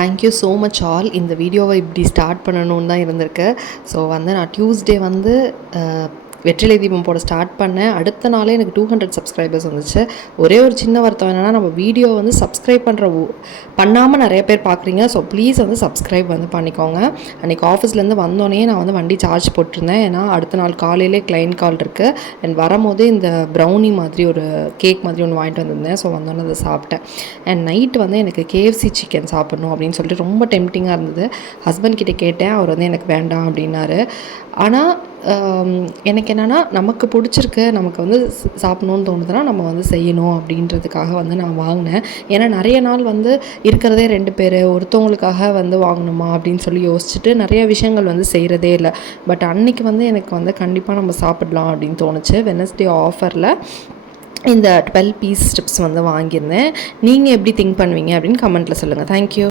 Thank you so much all. இந்த வீடியோவை இப்படி ஸ்டார்ட் பண்ணணுன்னு தான் இருந்திருக்கு. ஸோ வந்து நான் டியூஸ்டே வந்து வெற்றிலை தீபம் போட ஸ்டார்ட் பண்ணேன். அடுத்த நாளே எனக்கு 200 சப்ஸ்கிரைபர்ஸ் வந்துச்சு. ஒரே ஒரு சின்ன வருத்தம் என்னென்னா, நம்ம வீடியோ வந்து சப்ஸ்கிரைப் பண்ணாமல் நிறைய பேர் பார்க்குறீங்க. ஸோ ப்ளீஸ் வந்து சப்ஸ்கிரைப் வந்து பண்ணிக்கோங்க. அன்றைக்கி ஆஃபீஸ்லேருந்து வந்தோடனே நான் வந்து வண்டி சார்ஜ் போட்டிருந்தேன். ஏன்னா அடுத்த நாள் காலையிலே கிளைண்ட் கால் இருக்குது. அண்ட் வரும்போதே இந்த ப்ரௌனி மாதிரி ஒரு கேக் மாதிரி ஒன்று வாங்கிட்டு வந்திருந்தேன். ஸோ வந்தோடனே அதை சாப்பிட்டேன். அண்ட் நைட்டு வந்து எனக்கு KFC சிக்கன் சாப்பிட்ணும் அப்படின்னு சொல்லிட்டு ரொம்ப டெம்ப்டிங்காக இருந்தது. ஹஸ்பண்ட் கிட்டே கேட்டேன். அவர் வந்து எனக்கு வேண்டாம் அப்படின்னாரு. ஆனால் எனக்கு என்னென்னா, நமக்கு பிடிச்சிருக்கு, நமக்கு வந்து சாப்பிட்ணுன்னு தோணுதுன்னா நம்ம வந்து செய்யணும் அப்படின்றதுக்காக வந்து நான் வாங்கினேன். ஏன்னா நிறைய நாள் வந்து இருக்கிறதே 2 பேர், ஒருத்தவங்களுக்காக வந்து வாங்கணுமா அப்படின்னு சொல்லி யோசிச்சுட்டு நிறைய விஷயங்கள் வந்து செய்கிறதே இல்லை. பட் அன்றைக்கி வந்து எனக்கு வந்து கண்டிப்பாக நம்ம சாப்பிடலாம் அப்படின்னு தோணுச்சு. வெட்னஸ்டே ஆஃபரில் இந்த 12 பீஸ் ஸ்ட்ரிப்ஸ் வந்து வாங்கியிருந்தேன். நீங்கள் எப்படி திங்க் பண்ணுவீங்க அப்படின்னு கமெண்ட்டில் சொல்லுங்கள். தேங்க்யூ.